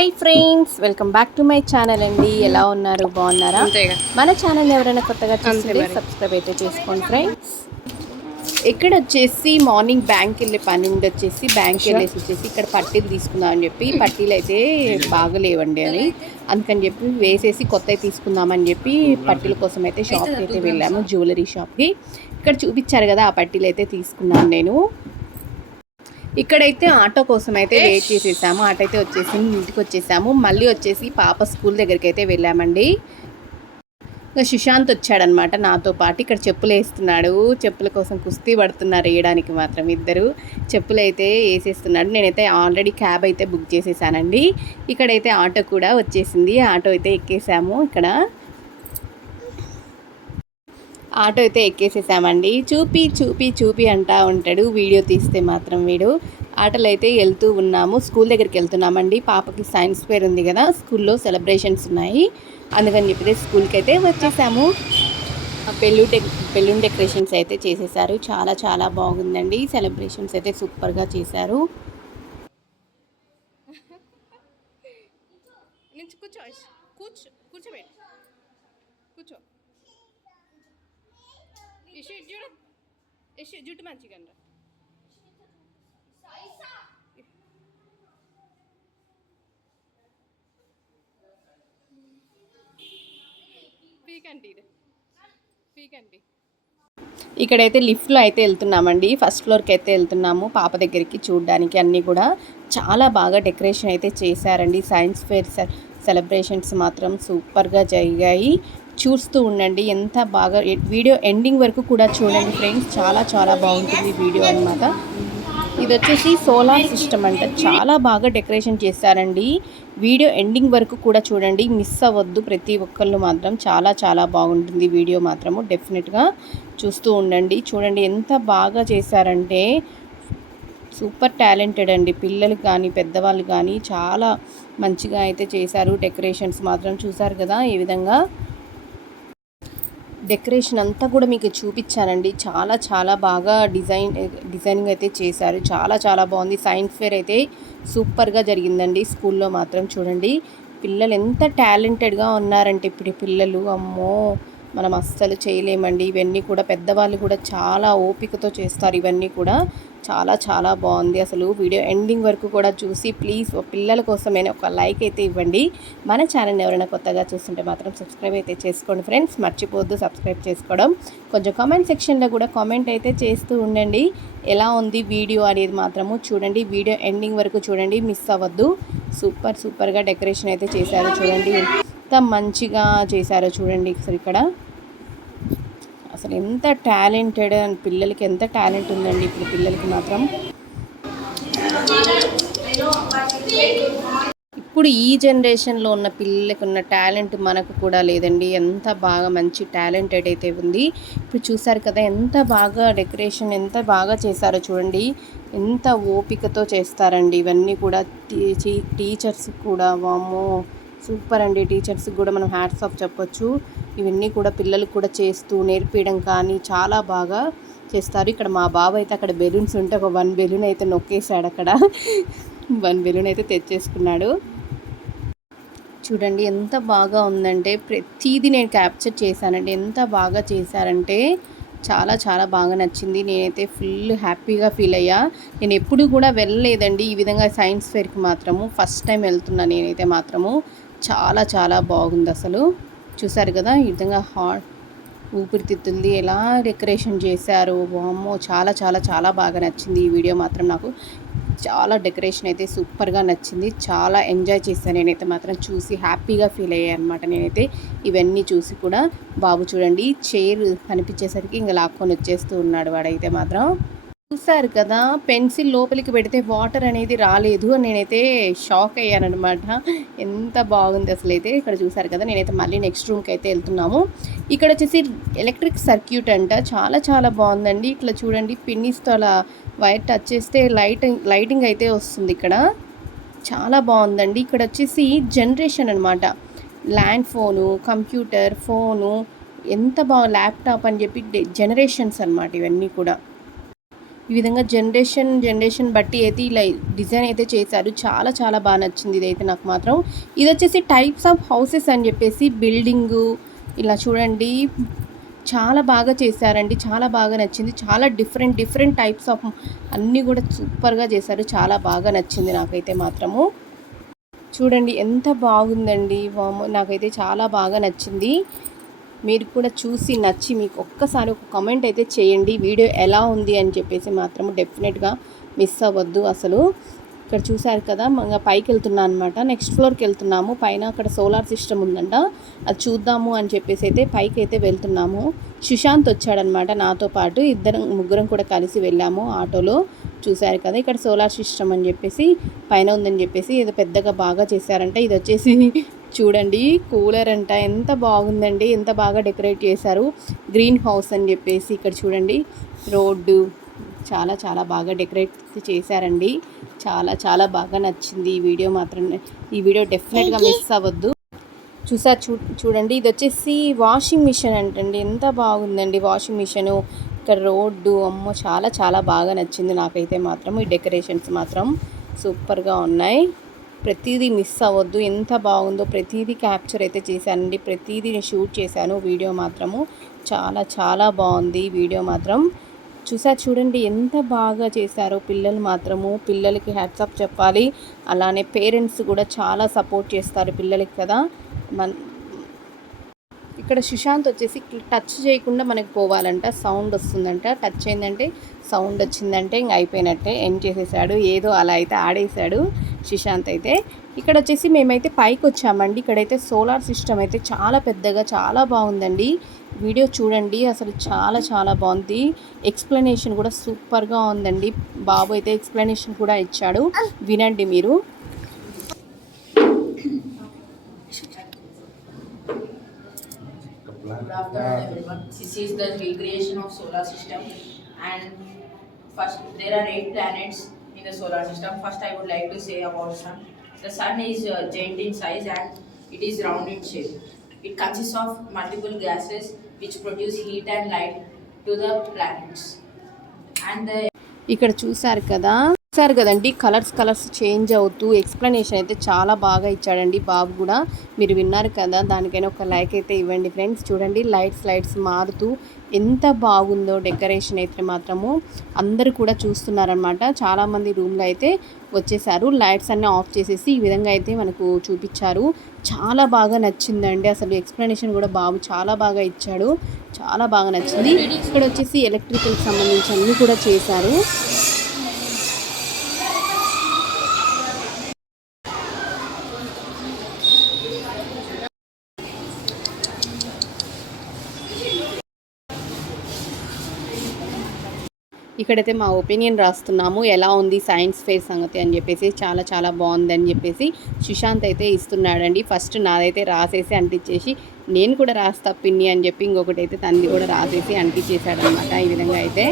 Hi friends, welcome back to my channel అండి. ఎలా ఉన్నారు? బాగున్నారా? మన ఛానల్ ఎవరైనా కొత్తగా చూస్తే సబ్స్క్రైబ్ అయితే చేసుకోండి ఫ్రెండ్స్. ఇక్కడ వచ్చేసి మార్నింగ్ బ్యాంక్కి వెళ్ళే పని ఉండి వచ్చేసి బ్యాంక్కి వెళ్ళేసి వచ్చేసి ఇక్కడ పట్టీలు తీసుకుందాం అని చెప్పి పట్టీలు అయితే బాగలేవండి అని అందుకని చెప్పి వేసేసి కొత్తవి తీసుకుందామని చెప్పి పట్టీల కోసం అయితే షాప్కి అయితే వెళ్ళాము, జ్యువెలరీ షాప్కి. ఇక్కడ చూపించారు కదా, ఆ పట్టీలు అయితే తీసుకున్నాను నేను. ఇక్కడైతే ఆటో కోసం అయితే వెయిట్ చేసేసాము. ఆటో అయితే వచ్చేసి ఇంటికి వచ్చేసాము. మళ్ళీ వచ్చేసి పాప స్కూల్ దగ్గరికి అయితే వెళ్ళామండి. ఇంకా సుశాంత్ వచ్చాడనమాట నాతో పాటు. ఇక్కడ చెప్పులు వేస్తున్నాడు, చెప్పుల కోసం కుస్తీ పడుతున్నారు వేయడానికి మాత్రం. ఇద్దరు చెప్పులు అయితే వేసేస్తున్నాడు. నేనైతే ఆల్రెడీ క్యాబ్ అయితే బుక్ చేసేసానండి. ఇక్కడైతే ఆటో కూడా వచ్చేసింది. ఆటో అయితే ఎక్కేసాము. ఇక్కడ ఆటో అయితే ఎక్కేసేసామండి. చూపి చూపి చూపి అంటా ఉంటాడు వీడియో తీస్తే మాత్రం. వీడు ఆటోలో అయితే వెళ్తూ ఉన్నాము. స్కూల్ దగ్గరికి వెళ్తున్నామండి. పాపకి సైన్స్ ఫేర్ ఉంది కదా, స్కూల్లో సెలబ్రేషన్స్ ఉన్నాయి, అందుకని చెప్పి స్కూల్కి అయితే వచ్చేసాము. బెలూన్ డెకరేషన్స్ అయితే చేసేసారు. చాలా చాలా బాగుందండి. సెలబ్రేషన్స్ అయితే సూపర్గా చేశారు. జుట్టు మంచిగా ఇక్కడైతే లిఫ్ట్లో అయితే వెళ్తున్నామండి. ఫస్ట్ ఫ్లోర్కి అయితే వెళ్తున్నాము పాప దగ్గరికి చూడడానికి. అన్నీ కూడా చాలా బాగా డెకరేషన్ అయితే చేశారండి. సైన్స్ ఫేర్ సెలబ్రేషన్స్ మాత్రం సూపర్గా జరిగాయి. చూస్తూ ఉండండి ఎంత బాగా. వీడియో ఎండింగ్ వరకు కూడా చూడండి ఫ్రెండ్స్, చాలా చాలా బాగుంటుంది వీడియో అనమాట. ఇది వచ్చేసి సోలార్ సిస్టమ్ అంట. చాలా బాగా డెకరేషన్ చేశారండి. వీడియో ఎండింగ్ వరకు కూడా చూడండి, మిస్ అవ్వద్దు ప్రతి ఒక్కళ్ళు మాత్రం. చాలా చాలా బాగుంటుంది వీడియో మాత్రము. డెఫినెట్గా చూస్తూ ఉండండి. చూడండి ఎంత బాగా చేశారంటే సూపర్ టాలెంటెడ్ అండి. పిల్లలు కానీ పెద్దవాళ్ళు కానీ చాలా మంచిగా అయితే చేశారు. డెకరేషన్స్ మాత్రం చూసారు కదా ఈ విధంగా. డెకరేషన్ అంతా కూడా మీకు చూపించానండి. చాలా చాలా బాగా డిజైనింగ్ అయితే చేశారు. చాలా చాలా బాగుంది. సైన్స్ ఫేర్ అయితే సూపర్గా జరిగిందండి స్కూల్లో మాత్రం. చూడండి పిల్లలు ఎంత టాలెంటెడ్గా ఉన్నారంటే ఇప్పుడు పిల్లలు, అమ్మో మనం అస్సలు చేయలేమండి. ఇవన్నీ కూడా పెద్దవాళ్ళు కూడా చాలా ఓపికతో చేస్తారు. ఇవన్నీ కూడా చాలా చాలా బాగుంది అసలు. వీడియో ఎండింగ్ వరకు కూడా చూసి ప్లీజ్ పిల్లల కోసమైనా ఒక లైక్ అయితే ఇవ్వండి. మన ఛానల్ని ఎవరైనా కొత్తగా చూస్తుంటే మాత్రం సబ్స్క్రైబ్ అయితే చేసుకోండి ఫ్రెండ్స్. మర్చిపోవద్దు సబ్స్క్రైబ్ చేసుకోవడం. కొంచెం కామెంట్ సెక్షన్లో కూడా కామెంట్ అయితే చేస్తూ ఉండండి. ఎలా ఉంది వీడియో అనేది మాత్రము చూడండి. వీడియో ఎండింగ్ వరకు చూడండి, మిస్ అవ్వద్దు. సూపర్గా డెకరేషన్ అయితే చేశారు. చూడండి ఎంత మంచిగా చేశారో చూడండి. అసలు ఇక్కడ అసలు ఎంత టాలెంటెడ్ అని, పిల్లలకి ఎంత టాలెంట్ ఉందండి ఇప్పుడు పిల్లలకి మాత్రం. ఇప్పుడు ఈ జనరేషన్లో ఉన్న పిల్లలకి ఉన్న టాలెంట్ మనకు కూడా లేదండి. ఎంత బాగా మంచి టాలెంటెడ్ అయితే ఉంది. ఇప్పుడు చూసారు కదా ఎంత బాగా డెకరేషన్ ఎంత బాగా చేశారో చూడండి. ఎంత ఓపికతో చేస్తారండి ఇవన్నీ కూడా. టీచర్స్ కూడా వామ్మో సూపర్ అండి. టీచర్స్కి కూడా మనం హ్యాట్స్ ఆఫ్ చెప్పొచ్చు. ఇవన్నీ కూడా పిల్లలకు కూడా చేస్తూ నేర్పించడం కానీ చాలా బాగా చేస్తారు. ఇక్కడ మా బాబు అయితే అక్కడ బెలూన్స్ ఉంటే ఒక 1 బెలూన్ అయితే నొక్కేశాడు. అక్కడ 1 బెలూన్ అయితే తెచ్చేసుకున్నాడు. చూడండి ఎంత బాగా ఉందంటే ప్రతిదీ నేను క్యాప్చర్ చేశానండి. ఎంత బాగా చేశారంటే చాలా చాలా బాగా నచ్చింది. నేనైతే ఫుల్ హ్యాపీగా ఫీల్ అయ్యా. నేను ఎప్పుడు కూడా వెళ్ళలేదండి ఈ విధంగా సైన్స్ ఫేర్కి మాత్రము. ఫస్ట్ టైం వెళ్తున్నా నేనైతే మాత్రము. చాలా చాలా బాగుంది అసలు. చూసారు కదా ఈ విధంగా ఊపిరితిత్తుల్ది ఎలా డెకరేషన్ చేశారు. వామ్మో చాలా చాలా చాలా బాగా నచ్చింది ఈ వీడియో మాత్రం. నాకు చాలా డెకరేషన్ అయితే సూపర్గా నచ్చింది. చాలా ఎంజాయ్ చేశాను నేనైతే మాత్రం. చూసి హ్యాపీగా ఫీల్ అయ్యాను అనమాట నేనైతే. ఇవన్నీ చూసి కూడా బాబు చూడండి చైర్ కనిపించేసరికి ఇంకా లాక్కొని వచ్చేస్తూ ఉన్నాడు వాడైతే మాత్రం. చూసారు కదా పెన్సిల్ లోపలికి పెడితే వాటర్ అనేది రాలేదు. నేనైతే షాక్ అయ్యానమాట. ఎంత బాగుంది అసలు అయితే. ఇక్కడ చూసారు కదా. నేనైతే మళ్ళీ నెక్స్ట్ రూమ్కి అయితే వెళ్తున్నాము. ఇక్కడ వచ్చేసి ఎలక్ట్రిక్ సర్క్యూట్ అంట. చాలా చాలా బాగుందండి. ఇట్లా చూడండి పిన్నిస్తో అలా వైర్ టచ్ చేస్తే లైటింగ్ అయితే వస్తుంది ఇక్కడ. చాలా బాగుందండి. ఇక్కడ వచ్చేసి జనరేషన్ అనమాట. ల్యాండ్ ఫోను, కంప్యూటర్, ఫోను, ఎంత బాగా ల్యాప్టాప్ అని చెప్పి జనరేషన్స్ అనమాట ఇవన్నీ కూడా. ఈ విధంగా జనరేషన్ బట్టి అయితే ఇలా డిజైన్ అయితే చేశారు. చాలా చాలా బాగా నచ్చింది ఇదైతే నాకు మాత్రం. ఇది వచ్చేసి టైప్స్ ఆఫ్ హౌసెస్ అని చెప్పేసి బిల్డింగు ఇలా చూడండి చాలా బాగా చేశారండి. చాలా బాగా నచ్చింది. చాలా డిఫరెంట్ టైప్స్ ఆఫ్ అన్నీ కూడా సూపర్గా చేశారు. చాలా బాగా నచ్చింది నాకైతే మాత్రము. చూడండి ఎంత బాగుందండి. వామ్మో! నాకైతే చాలా బాగా నచ్చింది. మీరు కూడా చూసి నచ్చి మీకు ఒక్కసారి ఒక కామెంట్ అయితే చేయండి. వీడియో ఎలా ఉంది అని చెప్పేసి మాత్రం డెఫినెట్గా మిస్ అవ్వద్దు అసలు. ఇక్కడ చూసారు కదా ఇంకా పైకి వెళ్తున్నాను అనమాట. నెక్స్ట్ ఫ్లోర్కి వెళ్తున్నాము. పైన అక్కడ సోలార్ సిస్టమ్ ఉందంట, అది చూద్దాము అని చెప్పేసి అయితే పైకి అయితే వెళ్తున్నాము. సుశాంత్ వచ్చాడనమాట నాతో పాటు. ముగ్గురం కూడా కలిసి వెళ్ళాము ఆటోలో. చూశారు కదా ఇక్కడ సోలార్ సిస్టమ్ అని చెప్పేసి పైన ఉందని చెప్పేసి ఏదో పెద్దగా బాగా చేశారంట. ఇది వచ్చేసి చూడండి కూలర్ అంట. ఎంత బాగుందండి, ఎంత బాగా డెకరేట్ చేశారు. గ్రీన్ హౌస్ అని చెప్పేసి ఇక్కడ చూడండి రోడ్డు చాలా చాలా బాగా డెకరేట్ చేశారండి. చాలా చాలా బాగా నచ్చింది ఈ వీడియో మాత్రం. ఈ వీడియో డెఫినెట్గా మిస్ అవ్వద్దు. చూడండి ఇది వచ్చేసి వాషింగ్ మిషన్ అంటండి. ఎంత బాగుందండి వాషింగ్ మిషను. ఇక్కడ రోడ్డు అమ్మో చాలా చాలా బాగా నచ్చింది నాకైతే మాత్రం. ఈ డెకరేషన్స్ మాత్రం సూపర్గా ఉన్నాయి. ప్రతిదీ మిస్ అవ్వద్దు. ఎంత బాగుందో ప్రతిదీ క్యాప్చర్ అయితే చేశానండి. ప్రతిదీ నేను షూట్ చేశాను. వీడియో మాత్రము చాలా చాలా బాగుంది వీడియో మాత్రం. చూడండి ఎంత బాగా చేశారో పిల్లలు మాత్రము. పిల్లలకి హ్యాట్స్ ఆఫ్ చెప్పాలి. అలానే పేరెంట్స్ కూడా చాలా సపోర్ట్ చేస్తారు పిల్లలకి కదా. ఇక్కడ సుశాంత్ వచ్చేసి టచ్ చేయకుండా మనకు పోవాలంట, సౌండ్ వస్తుందంట. టచ్ అయిందంటే సౌండ్ వచ్చిందంటే ఇంక అయిపోయినట్టే, ఎండ్ చేసేసాడు. ఏదో అలా అయితే ఆడేశాడు సుశాంత్ అయితే. ఇక్కడ వచ్చేసి మేమైతే పైకి వచ్చామండి. ఇక్కడైతే సోలార్ సిస్టమ్ అయితే చాలా పెద్దగా చాలా బాగుందండి. వీడియో చూడండి అసలు చాలా చాలా బాగుంది. ఎక్స్ప్లెనేషన్ కూడా సూపర్గా ఉందండి. బాబు అయితే ఎక్స్ప్లెనేషన్ కూడా ఇచ్చాడు, వినండి మీరు. Good afternoon, everyone. This is the recreation of solar system, and first there are 8 planets in the solar system. First, I would like to say about sun. The sun is giant in size and it is round in shape. It consists of multiple gases which produce heat and light to the planets. And the ఇక్కడ చూసారు కదండి colours change అవుతూ explanation అయితే చాలా బాగా ఇచ్చాడండి బాబు కూడా. మీరు విన్నారు కదా, దానికైనా ఒక లైక్ అయితే ఇవ్వండి ఫ్రెండ్స్. చూడండి లైట్స్ మారుతూ ఎంత బాగుందో డెకరేషన్ అయితే మాత్రము. అందరూ కూడా చూస్తున్నారనమాట. చాలామంది రూమ్లో అయితే వచ్చేసారు. లైట్స్ అన్నీ ఆఫ్ చేసేసి ఈ విధంగా అయితే మనకు చూపించారు. చాలా బాగా నచ్చిందండి అసలు. ఎక్స్ప్లెనేషన్ కూడా బాబు చాలా బాగా ఇచ్చాడు. చాలా బాగా నచ్చింది. ఇక్కడ వచ్చేసి ఎలక్ట్రికల్కి సంబంధించి అన్నీ కూడా చేశారు. ఇక్కడైతే మా ఒపీనియన్ రాస్తున్నాము, ఎలా ఉంది సైన్స్ ఫేర్ సంగతి అని చెప్పేసి. చాలా చాలా బాగుందని చెప్పేసి సుశాంత్ అయితే ఇస్తున్నాడండి. ఫస్ట్ నాదైతే రాసేసి అంటించేసి నేను కూడా రాస్తా పిన్ని అని చెప్పి ఇంకొకటి అయితే తంది కూడా రాసేసి అంటించేశాడనమాట. ఈ విధంగా అయితే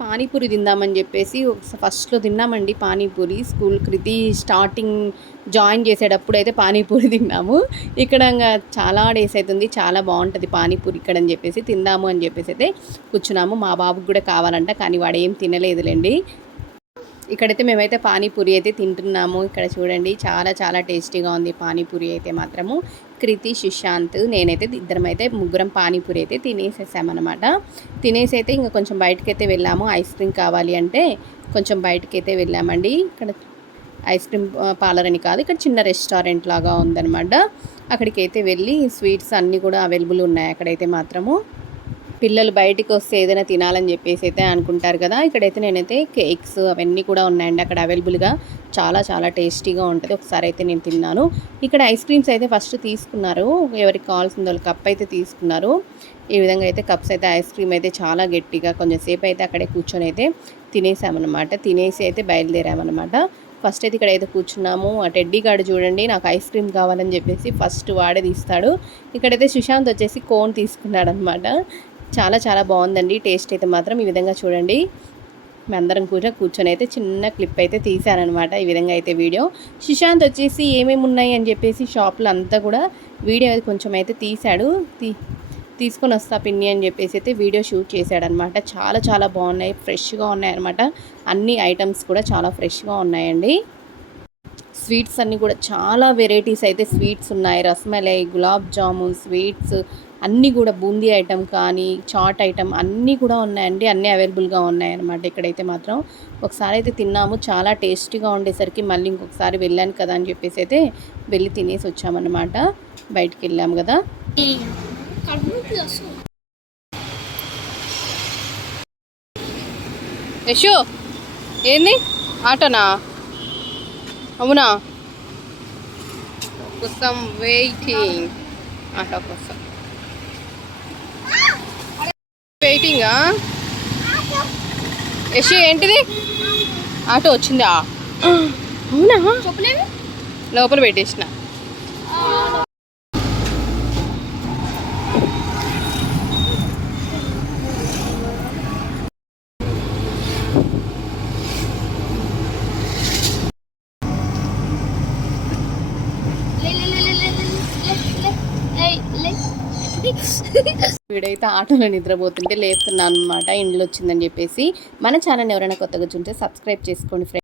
పానీపూరి తిందామని చెప్పేసి ఫస్ట్లో తిన్నామండి పానీపూరి. స్కూల్ కృతి స్టార్టింగ్ జాయిన్ చేసేటప్పుడు అయితే పానీపూరి తిన్నాము. ఇక్కడ ఇంకా చాలా డేస్ అవుతుంది. చాలా బాగుంటుంది పానీపూరి ఇక్కడ అని చెప్పేసి తిందాము అని చెప్పేసి అయితే కూర్చున్నాము. మా బాబుకి కూడా కావాలంట, కానీ వాడు ఏం తినలేదులేండి. ఇక్కడైతే మేమైతే పానీపూరి అయితే తింటున్నాము. ఇక్కడ చూడండి చాలా చాలా టేస్టీగా ఉంది పానీపూరి అయితే మాత్రము. కృతి సుశాంత్ నేనైతే ముగ్గురం పానీపూరి అయితే తినేసేసామన్నమాట. తినేసి అయితే ఇంకా కొంచెం బయటకైతే వెళ్ళాము. ఐస్ క్రీమ్ కావాలి అంటే కొంచెం బయటకైతే వెళ్ళామండి. ఇక్కడ ఐస్ క్రీమ్ పార్లర్ అని కాదు, ఇక్కడ చిన్న రెస్టారెంట్ లాగా ఉందన్నమాట. అక్కడికైతే వెళ్ళి స్వీట్స్ అన్నీ కూడా అవైలబుల్ ఉన్నాయి అక్కడైతే మాత్రము. పిల్లలు బయటికి వస్తే ఏదైనా తినాలని చెప్పేసి అయితే అనుకుంటారు కదా. ఇక్కడైతే నేనైతే కేక్స్ అవన్నీ కూడా ఉన్నాయండి అక్కడ అవైలబుల్గా. చాలా చాలా టేస్టీగా ఉంటుంది. ఒకసారి అయితే నేను తిన్నాను. ఇక్కడ ఐస్ క్రీమ్స్ అయితే ఫస్ట్ తీసుకున్నారు. ఎవరికి కావాల్సిన వాళ్ళు కప్ అయితే తీసుకున్నారు. ఈ విధంగా అయితే కప్స్ అయితే ఐస్ క్రీమ్ అయితే చాలా గట్టిగా కొంచెంసేపు అయితే అక్కడే కూర్చొని అయితే తినేసామన్నమాట. తినేసి అయితే బయలుదేరామన్నమాట. ఫస్ట్ అయితే ఇక్కడైతే కూర్చున్నాము. ఆ టెడ్డీ గాడు చూడండి నాకు ఐస్ క్రీమ్ కావాలని చెప్పేసి ఫస్ట్ వాడే తీస్తాడు. ఇక్కడైతే సుశాంత్ వచ్చేసి కోన్ తీసుకున్నాడనమాట. చాలా చాలా బాగుందండి టేస్ట్ అయితే మాత్రం. ఈ విధంగా చూడండి మేమందరం కూడా కూర్చొని అయితే చిన్న క్లిప్ అయితే తీశారనమాట. ఈ విధంగా అయితే వీడియో సుశాంత్ వచ్చేసి ఏమేమి ఉన్నాయి అని చెప్పేసి షాప్లో అంతా కూడా వీడియో కొంచెం అయితే తీశాడు. తీసుకొని వస్తా పిన్ని అని చెప్పేసి అయితే వీడియో షూట్ చేశాడనమాట. చాలా చాలా బాగున్నాయి, ఫ్రెష్గా ఉన్నాయన్నమాట. అన్ని ఐటమ్స్ కూడా చాలా ఫ్రెష్గా ఉన్నాయండి. స్వీట్స్ అన్నీ కూడా చాలా వెరైటీస్ అయితే స్వీట్స్ ఉన్నాయి. రస్మలై, గులాబ్ జామున్ స్వీట్స్ అన్నీ కూడా బూందీ ఐటమ్ కానీ చాట్ ఐటమ్ అన్నీ కూడా ఉన్నాయండి. అన్నీ అవైలబుల్గా ఉన్నాయన్నమాట. ఇక్కడైతే మాత్రం ఒకసారి అయితే తిన్నాము, చాలా టేస్టీగా ఉండేసరికి మళ్ళీ ఇంకొకసారి వెళ్ళాను కదా అని చెప్పేసి అయితే వెళ్ళి తినేసి వచ్చామన్నమాట. బయటికి వెళ్ళాము కదా. యశు ఏంది ఆటోనా? అవునా, కోసం వెయిటింగ్, ఆటో కోసం వెయిటింగా. యశు ఏంటిది ఆటో వచ్చిందా? అవునా, లోపల పెట్టేసిన. వీడైతే ఆటోలో నిద్రపోతుంటే లేపుతున్నాను అనమాట, ఇంట్లో వచ్చిందని చెప్పేసి. మన ఛానల్ ఎవరైనా కొత్తగా చూంటే సబ్స్క్రైబ్ చేసుకోండి ఫ్రెండ్స్.